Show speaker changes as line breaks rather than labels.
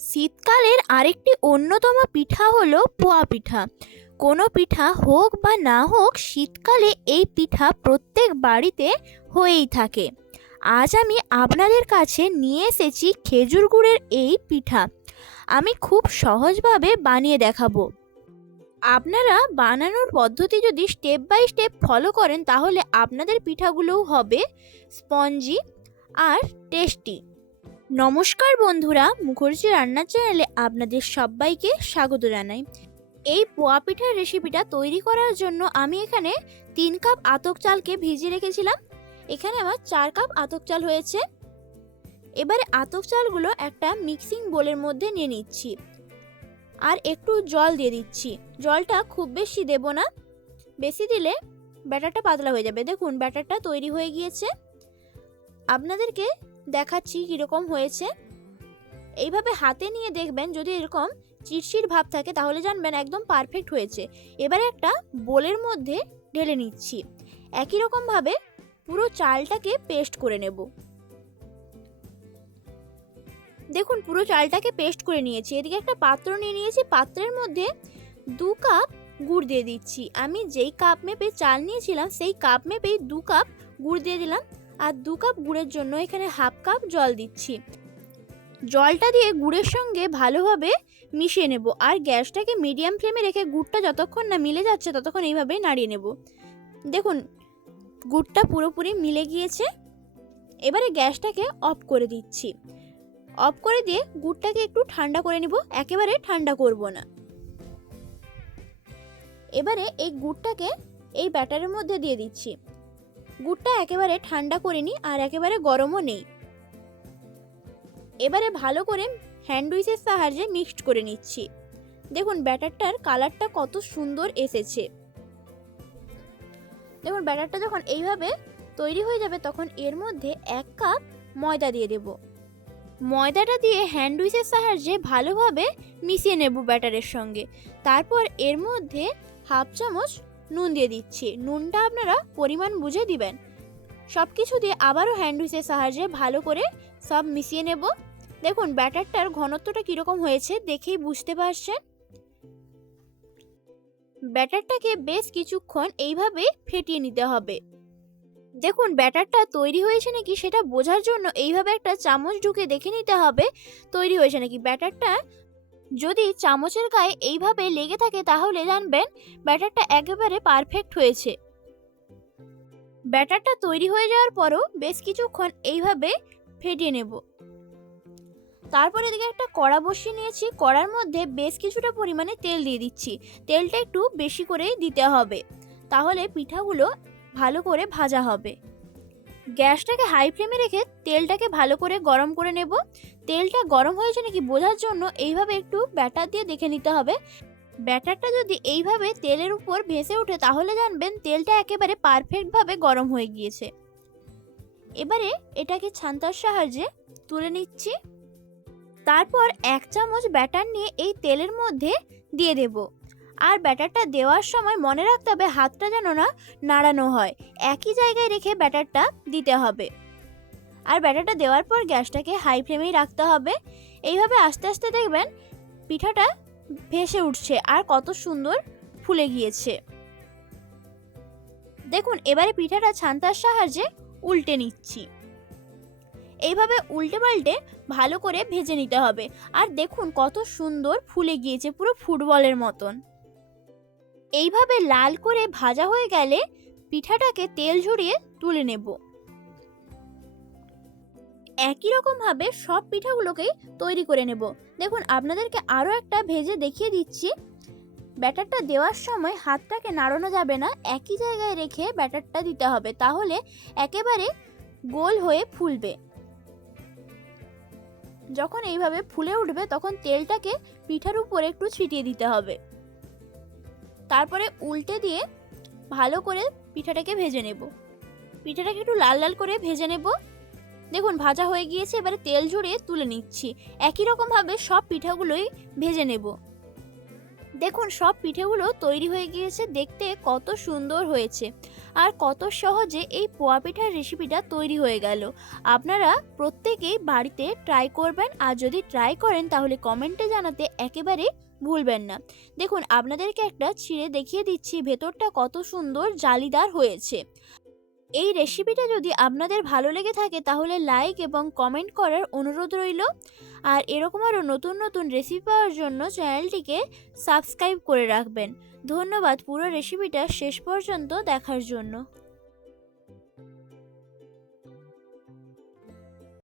শীতকালের আরেকটি অন্যতম পিঠা হলো পোয়া পিঠা। কোনো পিঠা হোক বা না হোক, শীতকালে এই পিঠা প্রত্যেক বাড়িতে হয়েই থাকে। আজ আমি আপনাদের কাছে নিয়ে এসেছি খেজুর গুড়ের এই পিঠা। আমি খুব সহজভাবে বানিয়ে দেখাবো। আপনারা বানানোর পদ্ধতি যদি স্টেপ বাই স্টেপ ফলো করেন, তাহলে আপনাদের পিঠাগুলোও হবে স্পঞ্জি আর টেস্টি নমস্কার বন্ধুরা, মুখর্জি রান্নার চ্যানেলে আপনাদের সবাইকে স্বাগত জানাই। এই পোয়া পিঠার রেসিপিটা তৈরি করার জন্য আমি এখানে তিন কাপ আতক চালকে ভিজিয়ে রেখেছিলাম। এখানে আমার চার কাপ আতক চাল হয়েছে। এবারে আতক চালগুলো একটা মিক্সিং বোলের মধ্যে নিয়ে নিচ্ছি। আর একটু জল দিয়ে দিচ্ছি। জলটা খুব বেশি দেব না। বেশি দিলে ব্যাটারটা পাতলা হয়ে যাবে। দেখুন, ব্যাটারটা তৈরি হয়ে গিয়েছে। আপনাদেরকে দেখাচ্ছি কীরকম হয়েছে। এইভাবে হাতে নিয়ে দেখবেন যদি এরকম চিটচিট ভাব থাকে তাহলে জানবেন একদম পারফেক্ট হয়েছে। এবারে একটা বোলের মধ্যে ঢেলে নিচ্ছি। একই রকমভাবে পুরো চালটাকে পেস্ট করে নেব। দেখুন পুরো চালটাকে পেস্ট করে নিয়েছি। এদিকে একটা পাত্র নিয়ে নিয়েছি। পাত্রের মধ্যে দু কাপ গুড় দিয়ে দিচ্ছি। আমি যেই কাপ মেপে চাল নিয়েছিলাম, সেই কাপ মেপেই দু কাপ গুড় দিয়ে দিলাম। আর দু কাপ গুড়ের জন্য এখানে হাফ কাপ জল দিচ্ছি। জলটা দিয়ে গুড়ের সঙ্গে ভালোভাবে মিশিয়ে নেব আর গ্যাসটাকে মিডিয়াম ফ্লেমে রেখে গুড়টা যতক্ষণ না মিলে যাচ্ছে ততক্ষণ এইভাবে নাড়িয়ে নেব। দেখুন, গুড়টা পুরোপুরি মিলে গিয়েছে। এবারে গ্যাসটাকে অফ করে দিচ্ছি। অফ করে দিয়ে গুড়টাকে একটু ঠান্ডা করে নিব, একেবারে ঠান্ডা করব না। এবারে এই গুড়টাকে এই ব্যাটারের মধ্যে দিয়ে দিচ্ছি। গুড়টা একেবারে ঠান্ডা করে নিই আর একেবারে গরমও নেই। এবারে ভালো করে হ্যান্ডউইচের সাহায্যে মিক্সড করে নিচ্ছি। দেখুন, ব্যাটারটার কালারটা কত সুন্দর এসেছে। দেখুন, ব্যাটারটা যখন এইভাবে তৈরি হয়ে যাবে, তখন এর মধ্যে এক কাপ ময়দা দিয়ে দেব। ময়দাটা দিয়ে হ্যান্ডউইচের সাহায্যে ভালোভাবে মিশিয়ে নেব ব্যাটারের সঙ্গে। তারপর এর মধ্যে হাফ চামচ নুন দিয়ে দিচ্ছি। নুনটা আপনারা পরিমাণ বুঝে দিবেন। সব কিছু দিয়ে আবারও হ্যান্ড উইচের সাহায্যে ভালো করে সব মিশিয়ে নেব। দেখুন, ব্যাটারটার ঘনত্বটা কীরকম হয়েছে দেখেই বুঝতে পারছেন? ব্যাটারটাকে বেশ কিছুক্ষণ এইভাবে ফেটিয়ে নিতে হবে। দেখুন, ব্যাটারটা তৈরি হয়েছে নাকি সেটা বোঝার জন্য এইভাবে একটা চামচ ঢুকে দেখে নিতে হবে। তৈরি হয়েছে নাকি? ব্যাটারটা যদি চামচের গায়ে এইভাবে লেগে থাকে তাহলে জানবেন ব্যাটারটা একেবারে পারফেক্ট হয়েছে। ব্যাটারটা তৈরি হয়ে যাওয়ার পরও বেশ কিছুক্ষণ এইভাবে ফেটিয়ে নেব। তারপর এদিকে একটা কড়া বসিয়ে নিয়েছি। কড়ার মধ্যে বেশ কিছুটা পরিমাণে তেল দিয়ে দিচ্ছি। তেলটা একটু বেশি করেই দিতে হবে। তাহলে পিঠাগুলো ভালো করে ভাজা হবে। গ্যাসটাকে হাই ফ্লেমে রেখে তেলটাকে ভালো করে গরম করে নেব। তেলটা গরম হয়েছে নাকি বোঝার জন্য এইভাবে একটু ব্যাটার দিয়ে দেখে নিতে হবে। ব্যাটারটা যদি এইভাবে তেলের উপর ভেসে ওঠে তাহলে জানবেন তেলটা একেবারে পারফেক্টভাবে গরম হয়ে গিয়েছে। এবারে এটাকে ছান্তার সাহায্যে তুলে নিচ্ছি। তারপর এক চামচ ব্যাটার নিয়ে এই তেলের মধ্যে দিয়ে দেব। আর ব্যাটারটা দেওয়ার সময় মনে রাখতে হবে হাতটা যেন না নাড়ানো হয়। একই জায়গায় রেখে ব্যাটারটা দিতে হবে। আর ব্যাটারটা দেওয়ার পর গ্যাসটাকে হাই ফ্লেমেই রাখতে হবে। এইভাবে আস্তে আস্তে দেখবেন পিঠাটা ভেসে উঠছে আর কত সুন্দর ফুলে গিয়েছে। দেখুন, এবারে পিঠাটা ছান্তার সাহায্যে উল্টে নিচ্ছি। এইভাবে উল্টে পাল্টে ভালো করে ভেজে নিতে হবে। আর দেখুন, কত সুন্দর ফুলে গিয়েছে, পুরো ফুটবলের মতন। এইভাবে লাল করে ভাজা হয়ে গেলে পিঠাটাকে তেল ঝরিয়ে তুলে নেব। একই রকমভাবে সব পিঠাগুলোকেই তৈরি করে নেব। দেখুন, আপনাদেরকে আরও একটা ভেজে দেখিয়ে দিচ্ছি। ব্যাটারটা দেওয়ার সময় হাতটাকে নাড়ানো যাবে না, একই জায়গায় রেখে ব্যাটারটা দিতে হবে, তাহলে একেবারে গোল হয়ে ফুলবে। যখন এইভাবে ফুলে উঠবে, তখন তেলটাকে পিঠার উপরে একটু ছিটিয়ে দিতে হবে। তারপরে উল্টে দিয়ে ভালো করে পিঠাটাকে ভেজে নেব। পিঠাটাকে একটু লাল লাল করে ভেজে নেব। দেখুন, ভাজা হয়ে গিয়েছে, এবারে তেল ঝরিয়ে তুলে নিচ্ছি। একই রকমভাবে সব পিঠাগুলোই ভেজে নেব। দেখুন, সব পিঠেগুলো তৈরি হয়ে গিয়েছে, দেখতে কত সুন্দর হয়েছে। আর কত সহজে এই পোয়া পিঠার রেসিপিটা তৈরি হয়ে গেল। আপনারা প্রত্যেকেই বাড়িতে ট্রাই করবেন, আর যদি ট্রাই করেন, তাহলে কমেন্টে জানাতে একেবারে ভুলবেন না। দেখুন, আপনাদেরকে একটা ছিঁড়ে দেখিয়ে দিচ্ছি, ভেতরটা কত সুন্দর জালিদার হয়েছে। এই রেসিপিটা যদি আপনাদের ভালো লেগে থাকে, তাহলে লাইক এবং কমেন্ট করার অনুরোধ রইল। আর এরকম আরও নতুন নতুন রেসিপি পাওয়ার জন্য চ্যানেলটিকে সাবস্ক্রাইব করে রাখবেন। ধন্যবাদ পুরো রেসিপিটা শেষ পর্যন্ত দেখার জন্য।